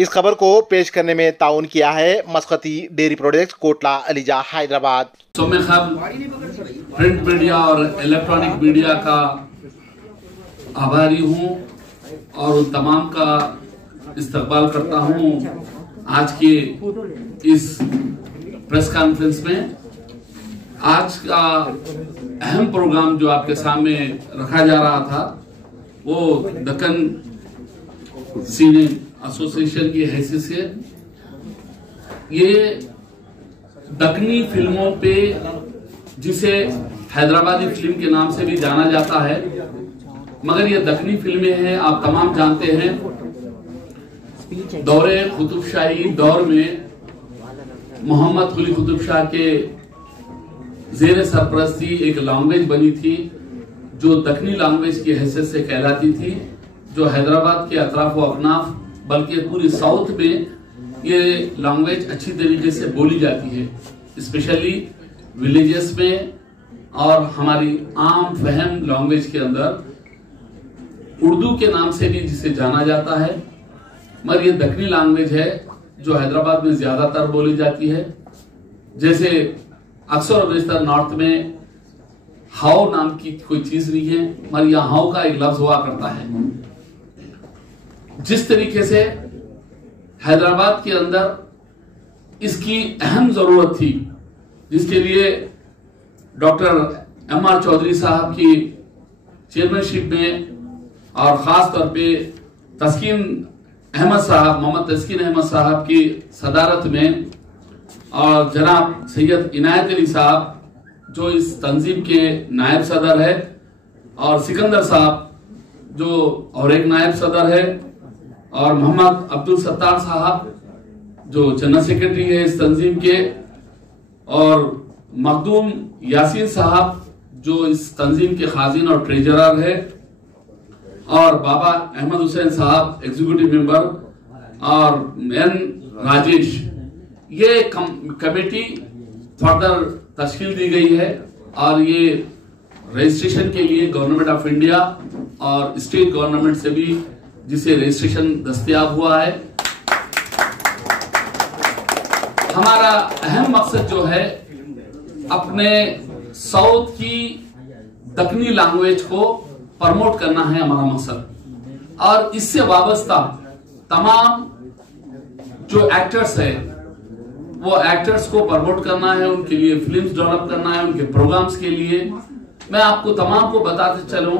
इस खबर को पेश करने में ताउन किया है मस्कती डेयरी प्रोडक्ट्स कोटला अलीजा हैदराबाद। तो मैं प्रिंट मीडिया और इलेक्ट्रॉनिक मीडिया का आभारी हूं और उन तमाम का इस्तकबाल करता हूं आज के इस प्रेस कॉन्फ्रेंस में। आज का अहम प्रोग्राम जो आपके सामने रखा जा रहा था वो दक्कन सिने एसोसिएशन की हैसियत से ये दक्कनी फिल्मों पे, जिसे हैदराबादी फिल्म के नाम से भी जाना जाता है, मगर ये दक्कनी फिल्में हैं। आप तमाम जानते हैं दौरे कुतुबशाही दौर में मोहम्मद कुली कुतुब शाह के जेर सरपरस्ती एक लैंग्वेज बनी थी जो दक्कनी लैंग्वेज की हैसियत से कहलाती थी, जो हैदराबाद के अतराफ व अकनाफ बल्कि पूरी साउथ में ये लैंग्वेज अच्छी तरीके से बोली जाती है, स्पेशली विलेजेस में और हमारी आम फहम लैंग्वेज के अंदर उर्दू के नाम से भी जिसे जाना जाता है। मगर ये दक्कनी लैंग्वेज है जो हैदराबाद में ज्यादातर बोली जाती है। जैसे अक्सर और बेशतर नॉर्थ में हाउ नाम की कोई चीज नहीं है, मगर यह हाउ का एक लफ्ज हुआ करता है। जिस तरीके से हैदराबाद के अंदर इसकी अहम जरूरत थी, जिसके लिए डॉक्टर एम.आर. चौधरी साहब की चेयरमैनशिप में और खास तौर पे तस्कीन अहमद साहब, मोहम्मद तस्कीन अहमद साहब की सदारत में और जनाब सैयद इनायत अली साहब जो इस तंजीम के नायब सदर है, और सिकंदर साहब जो और एक नायब सदर है, और मोहम्मद अब्दुल सत्तार साहब जो जनरल सेक्रेटरी है इस तंजीम के, और मखदूम यासीन साहब जो इस तंजीम के खाजिन और ट्रेजरर है, और बाबा अहमद हुसैन साहब एग्जीक्यूटिव मेंबर, और एन राजेश। ये कमेटी फर्दर तश्कील दी गई है और ये रजिस्ट्रेशन के लिए गवर्नमेंट ऑफ इंडिया और स्टेट गवर्नमेंट से भी जिसे रजिस्ट्रेशन दस्तयाब हुआ है। हमारा अहम मकसद जो है अपने साउथ की दक्कनी लैंग्वेज को प्रमोट करना है हमारा मकसद, और इससे वाबस्ता तमाम जो एक्टर्स है वो एक्टर्स को प्रमोट करना है, उनके लिए फिल्म्स डेवलप करना है, उनके प्रोग्राम्स के लिए। मैं आपको तमाम को बताते चलूं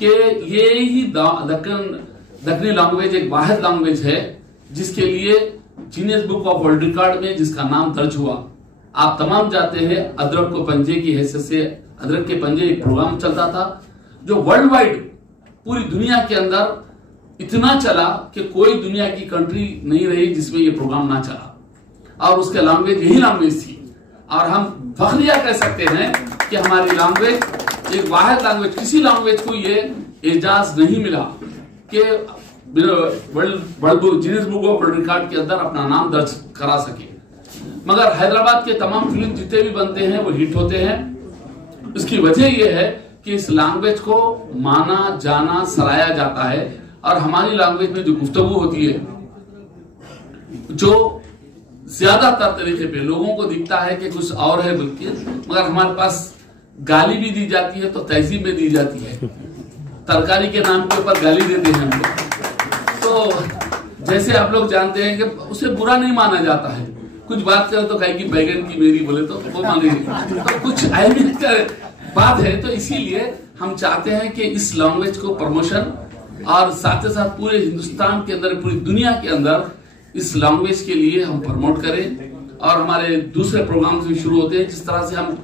कि ये ही दक्कनी लैंग्वेज एक वाहिद लैंग्वेज है जिसके लिए genius book of world record में जिसका नाम दर्ज हुआ। आप तमाम जानते हैं अदरक को पंजे की हैसियत से अदरक के पंजे एक प्रोग्राम चलता था जो वर्ल्ड वाइड पूरी दुनिया के अंदर इतना चला कि कोई दुनिया की कंट्री नहीं रही जिसमें ये प्रोग्राम ना चला, और उसके लैंग्वेज यही लैंग्वेज थी। और हम फखरिया कह सकते हैं कि हमारी लैंग्वेज एक वाहिद लैंग्वेज, किसी लैंग्वेज को ये एजाज नहीं मिला कि world genius book of world record के अंदर अपना नाम दर्ज करा सके। मगर हैदराबाद के तमाम फिल्म जितने भी बनते हैं वो हिट होते हैं। इसकी वजह यह है कि इस लैंग्वेज को माना जाना सराया जाता है, और हमारी लैंग्वेज में जो गुफ्तगू होती है जो ज्यादातर तरीके पे लोगों को दिखता है कि कुछ और है, बल्कि मगर हमारे पास गाली भी दी जाती है तो तहजीब में दी जाती है। तरकारी के नाम के ऊपर गाली देते हैं हम लोग, तो जैसे आप लोग जानते हैं कि उसे बुरा नहीं माना जाता है। कुछ बात करें तो कहेगी बैगन की मेरी, बोले तो वो मानेगी, तो कुछ अहमियत बात है। तो इसीलिए हम चाहते हैं कि इस लैंग्वेज को प्रमोशन और साथ ही साथ पूरे हिंदुस्तान के अंदर, पूरी दुनिया के अंदर इस लैंग्वेज के लिए हम प्रमोट करें। और हमारे दूसरे प्रोग्राम्स भी शुरू होते हैं। जिस तरह से हम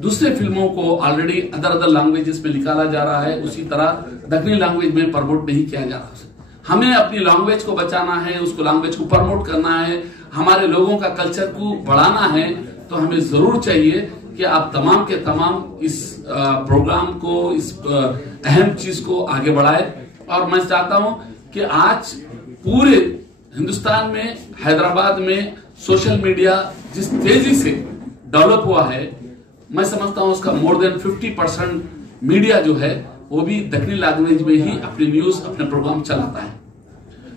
दूसरे फिल्मों को ऑलरेडी अदर लैंग्वेजेस में निकाला जा रहा है, उसी तरह दक्कनी लैंग्वेज में प्रमोट नहीं किया जा रहा। हमें अपनी लैंग्वेज को बचाना है, उसको लैंग्वेज को प्रमोट करना है, हमारे लोगों का कल्चर को बढ़ाना है। तो हमें जरूर चाहिए कि आप तमाम के तमाम इस प्रोग्राम को, इस अहम चीज को आगे बढ़ाए। और मैं चाहता हूं कि आज पूरे हिंदुस्तान में, हैदराबाद में सोशल मीडिया जिस तेजी से डेवलप हुआ है, मैं समझता हूं उसका मोर देन 50% मीडिया जो है वो भी दक्कनी लैंग्वेज में ही अपनी न्यूज, अपने प्रोग्राम चलाता है।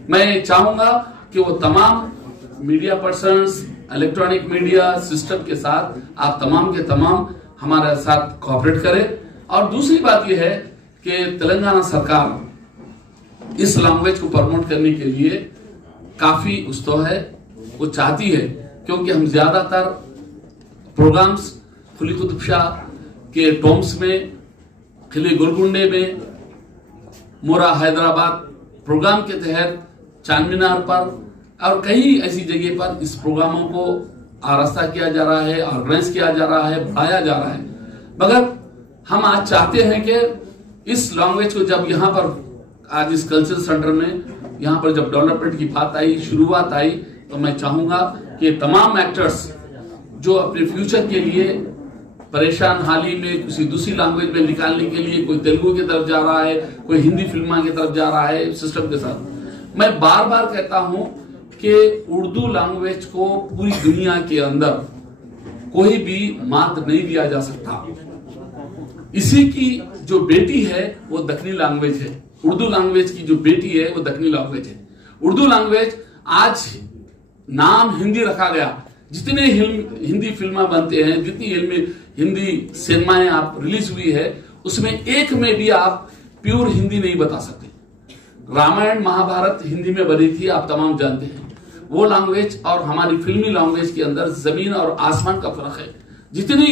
मैं चाहूंगा कि वो तमाम media persons, electronic media system के साथ आप तमाम के तमाम हमारे साथ कोऑपरेट करें। और दूसरी बात यह है कि तेलंगाना सरकार इस लैंग्वेज को प्रमोट करने के लिए काफी उस्तुवाय है, वो चाहती है, क्योंकि हम ज्यादातर प्रोग्राम्स कुली कुतुब शाह के टॉम्स में, खिले गोलकुंडे में, मोरा हैदराबाद प्रोग्राम के तहत चांदमीनार पर और कई ऐसी जगह पर इस प्रोग्रामों को आरास्ता किया जा रहा है, ऑर्गेनाइज किया जा रहा है, बढ़ाया जा रहा है। मगर हम आज चाहते हैं कि इस लैंग्वेज को जब यहाँ पर आज इस कल्चरल सेंटर में यहाँ पर जब डेवलपमेंट की बात आई, शुरुआत आई, तो मैं चाहूंगा कि तमाम एक्टर्स जो अपने फ्यूचर के लिए परेशान हाल ही में किसी दूसरी लैंग्वेज में निकालने के लिए, कोई तेलुगु की तरफ जा रहा है, कोई हिंदी फिल्म की तरफ जा रहा है सिस्टम के साथ, मैं बार बार कहता हूं कि उर्दू लैंग्वेज को पूरी दुनिया के अंदर कोई भी मात नहीं दिया जा सकता। इसी की जो बेटी है वो दक्कनी लैंग्वेज है। उर्दू लैंग्वेज की जो बेटी है वो दक्कनी लैंग्वेज है। उर्दू लैंग्वेज आज नाम हिंदी रखा गया, जितने हिंदी फिल्में बनते हैं, जितनी हिंदी सिनेमाएं आप रिलीज हुई है, उसमें एक में भी आप प्योर हिंदी नहीं बता सकते। रामायण महाभारत हिंदी में बनी थी, आप तमाम जानते हैं। वो लैंग्वेज और हमारी फिल्मी लैंग्वेज के अंदर जमीन और आसमान का फर्क है। जितनी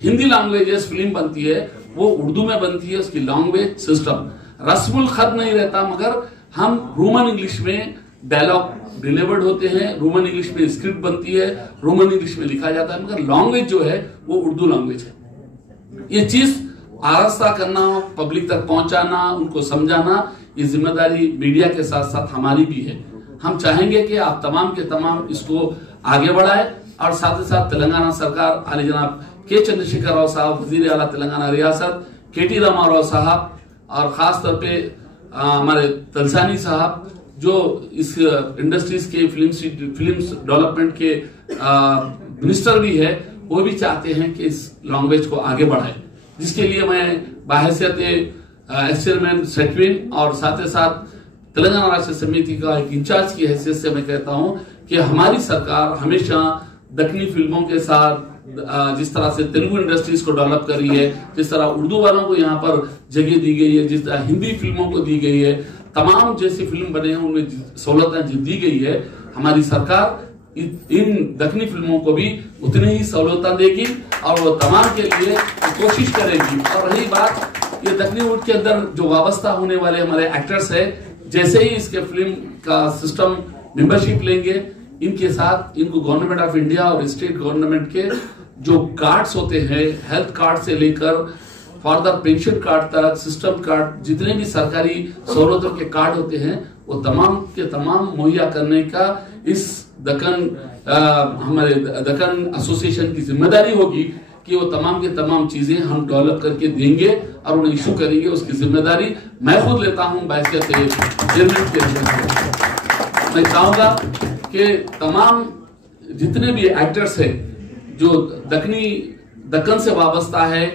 हिंदी लैंग्वेजेस फिल्म बनती है वो उर्दू में बनती है। उसकी लैंग्वेज सिस्टम रस्मुल खत नहीं रहता, मगर हम रोमन इंग्लिश में डायलॉग डिलीवर्ड होते हैं, रोमन इंग्लिश में स्क्रिप्ट बनती है, रोमन इंग्लिश में लिखा जाता है, मगर लैंग्वेज जो है वो उर्दू लैंग्वेज है। ये चीज आरास्ता करना, पब्लिक तक पहुंचाना, उनको समझाना, ये जिम्मेदारी मीडिया के साथ साथ हमारी भी है। हम चाहेंगे कि आप तमाम के तमाम इसको आगे बढ़ाए और साथ ही साथ तेलंगाना सरकार आली जनाब के चंद्रशेखर राव साहब, वजीर आला तेलंगाना रियासत, केटी रामाराव साहब और खास तौर पे हमारे तलसानी साहब जो इस इंडस्ट्रीज के फिल्म्स डेवलपमेंट के मिनिस्टर भी है, वो भी चाहते हैं कि इस लैंग्वेज को आगे बढ़ाए, जिसके लिए मैं बाहैसियत चेयरमैन सेक्विन और साथ ही साथ तेलंगाना राष्ट्र समिति का एक इंचार्ज की हैसियत से मैं कहता हूं कि हमारी सरकार हमेशा दक्कनी फिल्मों के साथ जिस तरह से तेलुगु इंडस्ट्रीज को डेवलप करी है, जिस तरह उर्दू वालों को यहाँ पर जगह दी गई है, जिस तरह हिंदी फिल्मों को दी गई है, तमाम जैसी फिल्म बने हैं उनमें सहूलतें दी गई है, हमारी सरकार इन दक्कनी फिल्मों को भी उतनी ही सहूलतें देगी और वो तमाम के लिए कोशिश करेगी। और रही बात ये दक्कनी वुड के अंदर जो वाबस्ता होने वाले हमारे एक्टर्स है, जैसे ही इसके फिल्म का सिस्टम मेंबरशिप लेंगे, इनके साथ इनको गवर्नमेंट ऑफ इंडिया और स्टेट गवर्नमेंट के जो कार्ड्स होते हैं, हेल्थ कार्ड से लेकर फॉर्दर पेंशन कार्ड तक, सिस्टम कार्ड, जितने भी सरकारी सहूलतों के कार्ड होते हैं, वो तमाम के तमाम मुहैया करने का इस हमारे दक्कन एसोसिएशन की जिम्मेदारी होगी कि वो तमाम के तमाम चीजें हम डेवलप करके देंगे और उन्हें इशू करेंगे। उसकी जिम्मेदारी मैं खुद लेता हूं बाहैसियत चेयरमैन के। मैं चाहूंगा कि तमाम जितने भी एक्टर्स हैं जो दक्कन से वाबस्ता है,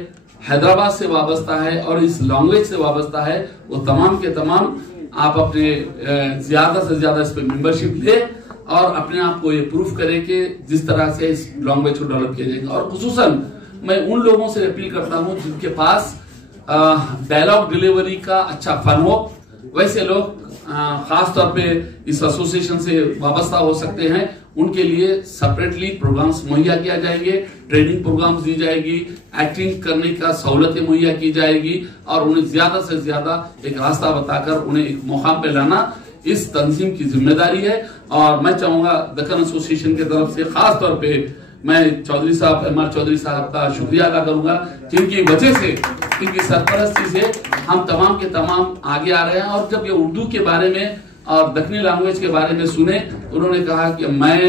हैदराबाद से वाबस्ता है और इस लैंग्वेज से वाबस्ता है, वो तमाम के तमाम आप अपने ज्यादा से ज्यादा इस पे मेंबरशिप ले और अपने आप को ये प्रूफ करें कि जिस तरह से इस लैंग्वेज को डेवलप किया जाएगा। और खुसूसन मैं उन लोगों से अपील करता हूं जिनके पास डायलॉग डिलीवरी का अच्छा फन हो, वैसे लोग खास तौर पे इस एसोसिएशन से वाबस्ता हो सकते हैं। उनके लिए सेपरेटली प्रोग्राम्स मुहैया किया जाएंगे, ट्रेनिंग प्रोग्राम्स दी जाएगी, एक्टिंग करने का सहूलतें मुहैया की जाएगी और उन्हें ज्यादा से ज्यादा एक रास्ता बताकर उन्हें एक मुकाम पे लाना इस तंजीम की जिम्मेदारी है। और मैं चाहूंगा दक्कन एसोसिएशन की तरफ से खास तौर पे मैं चौधरी साहब, एमआर चौधरी साहब का शुक्रिया अदा करूंगा, जिनकी वजह से, इनकी सरपरस्ती से हम तमाम के तमाम आगे आ रहे हैं। और जब ये उर्दू के बारे में और दक्कनी लैंग्वेज के बारे में सुने तो उन्होंने कहा कि मैं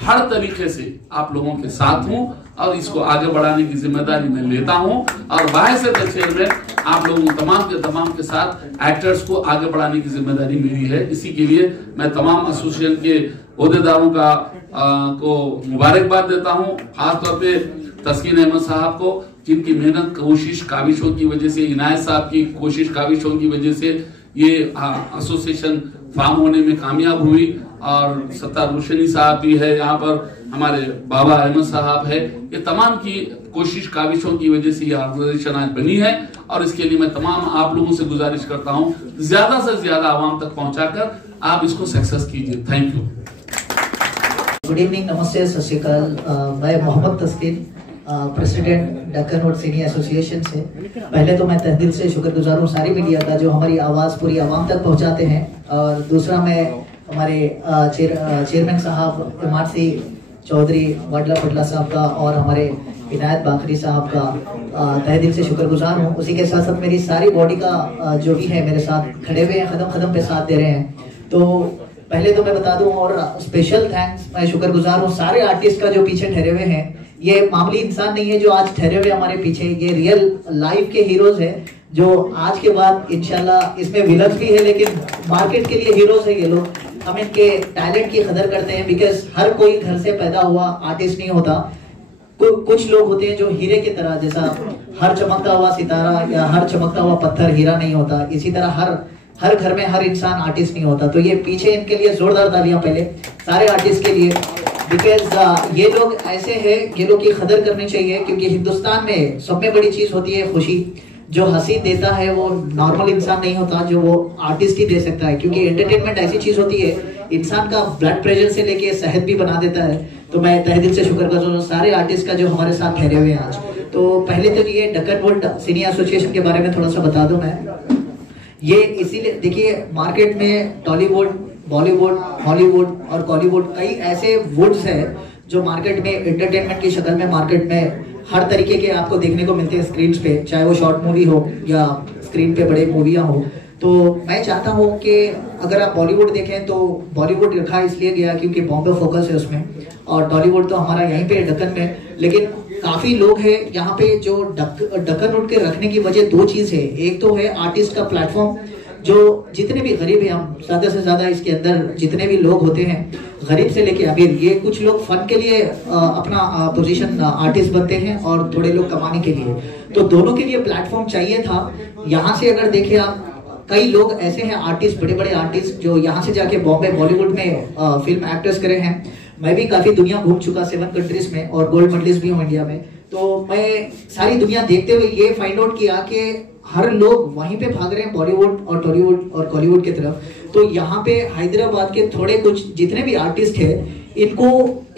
हर तरीके से आप लोगों के साथ हूं और इसको आगे बढ़ाने की जिम्मेदारी मैं लेता हूं और बाहैसियत चेयरमैन आप लोगों तमाम के साथ एक्टर्स को आगे बढ़ाने की जिम्मेदारी मेरी है। इसी के लिए मैं तमाम एसोसिएशन के ओहदेदारों को मुबारकबाद देता हूं, खासतौर पे तस्कीन अहमद साहब को, जिनकी मेहनत, कोशिश, काविशों की वजह से, इनायत साहब की कोशिश, काविशों की वजह से ये एसोसिएशन फार्म होने में कामयाब हुई। और सत्तार रोशनी साहब भी है यहाँ पर, हमारे बाबा अहमद साहब है। ये तमाम की कोशिश काविशों की वजह से ये ऑर्गेनाइजेशन आज बनी है और इसके लिए मैं तमाम आप लोगों से गुजारिश करता हूँ ज्यादा से ज्यादा आवाम तक पहुंचाकर आप इसको सक्सेस कीजिए। Thank you. गुड इवनिंग, नमस्ते, सत श्री अकाल। मैं मोहम्मद तस्कीन, प्रेसिडेंट डक्कन वुड सिनी एसोसिएशन से। पहले तो मैं तहे दिल से शुक्रगुजार हूँ सारी मीडिया का जो हमारी आवाज़ पूरी आवाम तक पहुँचाते हैं। और दूसरा मैं हमारे चेयरमैन साहब MRC चौधरी वाडला पटला साहब का और हमारे इनायत बाखरी साहब का तहे दिल से शुक्रगुजार हूँ। उसी के साथ साथ मेरी सारी बॉडी का जो भी है मेरे साथ खड़े हुए हैं, कदम कदम पे साथ दे रहे हैं। तो पहले तो मैं बता दूं और स्पेशल थैंक्स, मैं शुक्रगुजार हूँ सारे आर्टिस्ट का जो पीछे ठहरे हुए हैं। ये मामूली इंसान नहीं है जो आज ठहरे हुए हमारे पीछे, ये रियल लाइफ के हीरोज हैं जो आज के बाद इंशाल्लाह, इसमें विलन्स भी है लेकिन मार्केट के लिए हीरोज है ये लोग। हम इनके टैलेंट की कदर करते हैं बिकॉज हर कोई घर से पैदा हुआ आर्टिस्ट नहीं होता। कुछ लोग होते हैं जो हीरे की तरह, जैसा हर चमकता हुआ सितारा या हर चमकता हुआ पत्थर हीरा नहीं होता, इसी तरह हर घर में हर इंसान आर्टिस्ट नहीं होता। तो ये पीछे इनके लिए जोरदार तालियां पहले सारे आर्टिस्ट के लिए, बिकॉज ये लोग ऐसे हैं, ये लोग की कदर करनी चाहिए क्योंकि हिंदुस्तान में सब में बड़ी चीज होती है खुशी। जो हंसी देता है वो नॉर्मल इंसान नहीं होता, जो वो आर्टिस्ट ही दे सकता है क्योंकि एंटरटेनमेंट ऐसी चीज होती है इंसान का ब्लड प्रेशर से लेके सेहत भी बना देता है। तो मैं तहे दिल से शुक्रगुजार हूँ सारे आर्टिस्ट का जो हमारे साथ ठहरे हुए हैं आज। तो पहले तो ये डक्कन वुड सिनी एसोसिएशन के बारे में थोड़ा सा बता दूं मैं। ये इसीलिए देखिए, मार्केट में टॉलीवुड, बॉलीवुड, हॉलीवुड और कॉलीवुड कई ऐसे वुड्स हैं जो मार्केट में एंटरटेनमेंट की शक्ल में मार्केट में हर तरीके के आपको देखने को मिलते हैं स्क्रीन पे, चाहे वो शॉर्ट मूवी हो या स्क्रीन पे बड़े मूवियाँ हो। तो मैं चाहता हूँ कि अगर आप बॉलीवुड देखें तो बॉलीवुड रखा इसलिए गया क्योंकि बॉम्बे फोकस है उसमें, और टॉलीवुड तो हमारा यहीं पे दक्कन में। लेकिन काफी लोग हैं यहाँ पे जो डक्कन वुड के रखने की वजह दो चीज है। एक तो है आर्टिस्ट का प्लेटफॉर्म, जो जितने भी गरीब हैं, हम ज्यादा से ज्यादा इसके अंदर जितने भी लोग होते हैं गरीब से लेके अमीर, ये कुछ लोग फन के लिए अपना पोजीशन आर्टिस्ट बनते हैं और थोड़े लोग कमाने के लिए। तो दोनों के लिए प्लेटफॉर्म चाहिए था। यहाँ से अगर देखें आप, कई लोग ऐसे हैं आर्टिस्ट, बड़े बड़े आर्टिस्ट जो यहाँ से जाके बॉम्बे बॉलीवुड में फिल्म एक्टर्स करे हैं। मैं भी काफी दुनिया घूम चुका 7 कंट्रीज में और गोल्ड मेडलिस्ट भी हूँ इंडिया में। तो मैं सारी दुनिया देखते हुए ये फाइंड आउट किया कि हर लोग वहीं पे भाग रहे हैं बॉलीवुड और टॉलीवुड और कॉलीवुड की तरफ। तो यहाँ पे हैदराबाद के थोड़े कुछ जितने भी आर्टिस्ट है इनको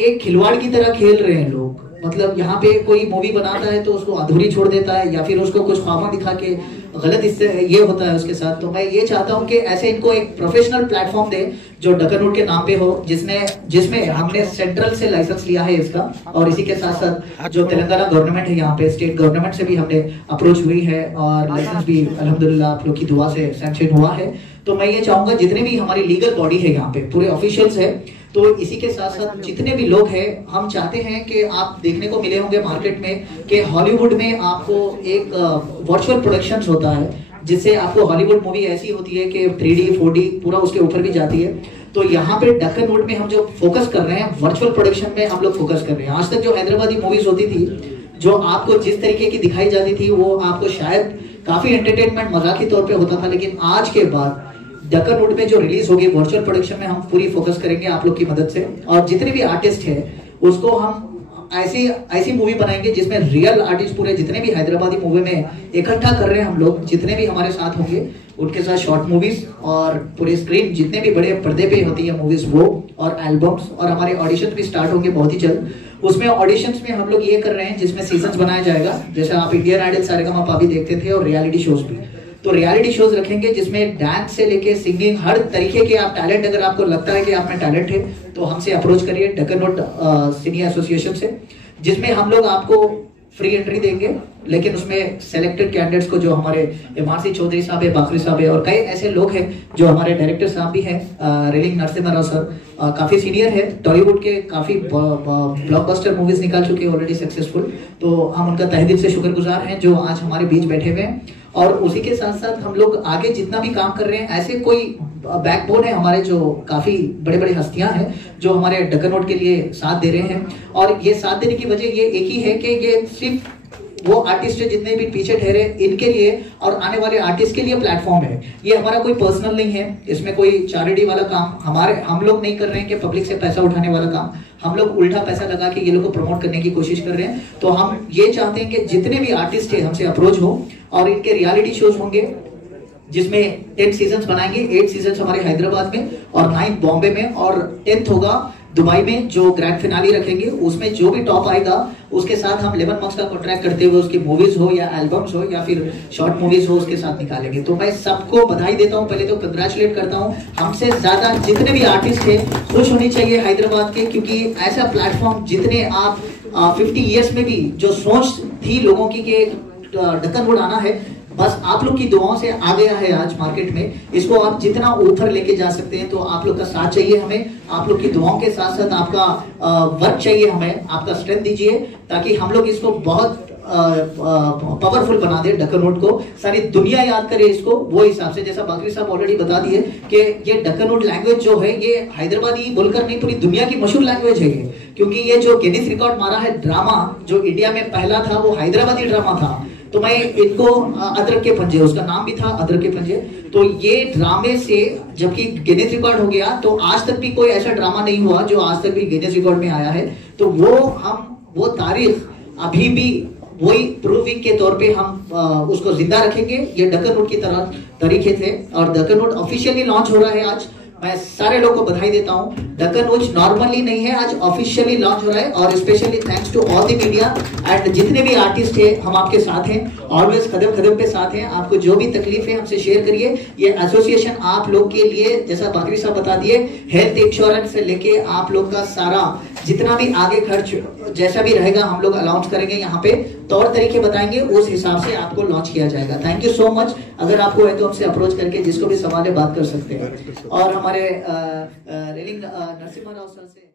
एक खिलवाड़ की तरह खेल रहे हैं लोग। मतलब यहाँ पे कोई मूवी बनाता है तो उसको अधूरी छोड़ देता है या फिर उसको कुछ ख्वाबा दिखा के गलत इससे ये होता है उसके साथ। तो मैं ये चाहता हूँ कि ऐसे इनको एक प्रोफेशनल प्लेटफॉर्म दे जो डक्कन वुड के नाम पे हो, जिसमें हमने सेंट्रल से लाइसेंस लिया है इसका, और इसी के साथ साथ जो तेलंगाना गवर्नमेंट है यहाँ पे, स्टेट गवर्नमेंट से भी हमने अप्रोच हुई है और लाइसेंस भी अल्हम्दुलिल्लाह आप लोग की दुआ से सैंक्शन हुआ है। तो मैं ये चाहूंगा जितने भी हमारी लीगल बॉडी है यहाँ पे पूरे ऑफिशियल्स है, तो इसी के साथ साथ जितने भी लोग हैं, हम चाहते हैं कि आप देखने को मिले होंगे मार्केट में कि हॉलीवुड में आपको एक वर्चुअल प्रोडक्शंस होता है जिससे आपको हॉलीवुड मूवी ऐसी होती है कि 3D 4D पूरा उसके ऊपर भी जाती है। तो यहाँ पे डक्कन वुड में हम जो फोकस कर रहे हैं वर्चुअल प्रोडक्शन में हम लोग फोकस कर रहे हैं। आज तक जो हैदराबादी मूवीज होती थी जो आपको जिस तरीके की दिखाई जाती थी वो आपको शायद काफी एंटरटेनमेंट मजाकी तौर पे होता था, लेकिन आज के बाद डक्कन वुड में जो रिलीज होगी वर्चुअल प्रोडक्शन में हम पूरी फोकस करेंगे आप लोग की मदद से, और जितने भी आर्टिस्ट है उसको हम ऐसी मूवी बनाएंगे जिसमें रियल आर्टिस्ट पूरे जितने भी हैदराबादी मूवी में इकट्ठा कर रहे हैं हम लोग, जितने भी हमारे साथ होंगे उनके साथ शॉर्ट मूवीज और पूरे स्क्रीन जितने भी बड़े पर्दे पे होती है मूवीज वो, और एल्बम्स, और हमारे ऑडिशन भी स्टार्ट होंगे बहुत ही जल्द। उसमें ऑडिशंस में हम लोग ये कर रहे हैं जिसमें सीजन्स बनाया जाएगा, जैसे आप इंडियन आइडल सारेगामापा भी देखते थे और रियलिटी शोज भी। तो रियलिटी शोज रखेंगे जिसमें डांस से लेके सिंगिंग हर तरीके के आप टैलेंट, अगर आपको लगता है कि आप में टैलेंट है तो हमसे अप्रोच करिए डक्कन वुड सिनी एसोसिएशन से, जिसमें हम लोग आपको फ्री एंट्री देंगे, लेकिन उसमें सेलेक्टेड कैंडिडेट्स को जो हमारे MRC चौधरी साहब है, बाखरी साहब है और कई ऐसे लोग हैं जो हमारे डायरेक्टर साहब भी हैं, रेलिंग नरसिम्हा राव सर काफी सीनियर है, टॉलीवुड के काफी ब्लॉकबस्टर मूवीज निकाल चुके हैं ऑलरेडी सक्सेसफुल। तो हम उनका तहे दिल से शुक्रगुजार हैं जो आज हमारे बीच बैठे हुए हैं। और उसी के साथ साथ हम लोग आगे जितना भी काम कर रहे हैं, ऐसे कोई बैकबोन है हमारे जो काफी बड़े बड़े हस्तियां हैं जो हमारे डक्कन वुड के लिए साथ दे रहे हैं। और ये साथ देने की वजह ये एक ही है कि ये सिर्फ वो आर्टिस्ट जितने भी पीछे ठहरे इनके लिए और आने वाले आर्टिस्ट के लिए प्लेटफॉर्म है। ये हमारा कोई पर्सनल नहीं है, इसमें कोई चैरिटी वाला काम हम लोग नहीं कर रहे हैं कि पब्लिक से पैसा उठाने वाला काम। हम लोग उल्टा पैसा लगा के ये लोग को प्रमोट करने की कोशिश कर रहे हैं। तो हम ये चाहते हैं कि जितने भी आर्टिस्ट है हमसे अप्रोच हो और इनके रियलिटी शोज होंगे जिसमें 10 सीजन्स बनाएंगे। 8 सीजन्स हमारे हैदराबाद में और 9 बॉम्बे में और 10th होगा दुबई में, जो ग्रैंड फिनाली रखेंगे। उसमें जो भी टॉप आएगा उसके साथ हम 11 मंथ्स का कॉन्ट्रैक्ट करते हुए उसकी मूवीज हो या एल्बम्स हो या फिर शॉर्ट मूवीज हो उसके साथ निकालेंगे। तो मैं सबको बधाई देता हूं, पहले तो कंग्रेचुलेट करता हूं। हमसे ज्यादा जितने भी आर्टिस्ट हैं खुश होनी चाहिए हैदराबाद के, क्योंकि ऐसा प्लेटफॉर्म जितने आप 50 ईयर्स में भी जो सोच थी लोगों की कि दक्कन वुड आना है, बस आप लोग की दुआओं से आ गया है आज मार्केट में। इसको आप जितना ऊपर लेके जा सकते हैं, तो आप लोग का साथ चाहिए हमें। आप लोग की दुआओं के साथ साथ आपका वर्क चाहिए हमें, आपका स्ट्रेंथ दीजिए ताकि हम लोग इसको बहुत पावरफुल बना दे। डक्कन वुड को सारी दुनिया याद करे इसको, वो हिसाब से जैसा बाकरी साहब ऑलरेडी बता दिए कि ये डक्कन वुड लैंग्वेज जो है ये हैदराबादी बोलकर नहीं पूरी दुनिया की मशहूर लैंग्वेज है ये। क्योंकि ये जो गिनीज रिकॉर्ड मारा है ड्रामा जो इंडिया में पहला था वो हैदराबादी ड्रामा था। तो मैं इनको अदरक के पंजे, उसका नाम भी था अदरक के पंजे। तो ये ड्रामे से जबकि गिनीज रिकॉर्ड हो गया, तो आज तक भी कोई ऐसा ड्रामा नहीं हुआ जो आज तक भी गिनीज रिकॉर्ड में आया है। तो वो तारीख अभी भी वही प्रूविंग के तौर पे हम उसको जिंदा रखेंगे। ये डक्कन वुड की तरह तरीके थे और डक्कन वुड ऑफिशियली लॉन्च हो रहा है आज। मैं सारे लोग को बधाई देता हूं। डक्कन वुड नॉर्मली नहीं है, आज ऑफिशियली लॉन्च हो रहा है और specially thanks to all the media and जितने भी आर्टिस्ट हैं हम आपके साथ हैं, ऑलवेज कदम कदम पे साथ हैं। आपको जो भी तकलीफ है हमसे शेयर करिए। ये एसोसिएशन आप लोग के लिए, जैसा बाकरी साहब बता दिए, हेल्थ इंश्योरेंस से लेके आप लोग का सारा जितना भी आगे खर्च जैसा भी रहेगा हम लोग अनाउंस करेंगे, यहाँ पे तौर तरीके बताएंगे, उस हिसाब से आपको लॉन्च किया जाएगा। Thank you so much. अगर आपको है तो हमसे अप्रोच करके जिसको भी सवाल है बात कर सकते हैं। और हमारे रेलिंग नरसिम्हा राव सर से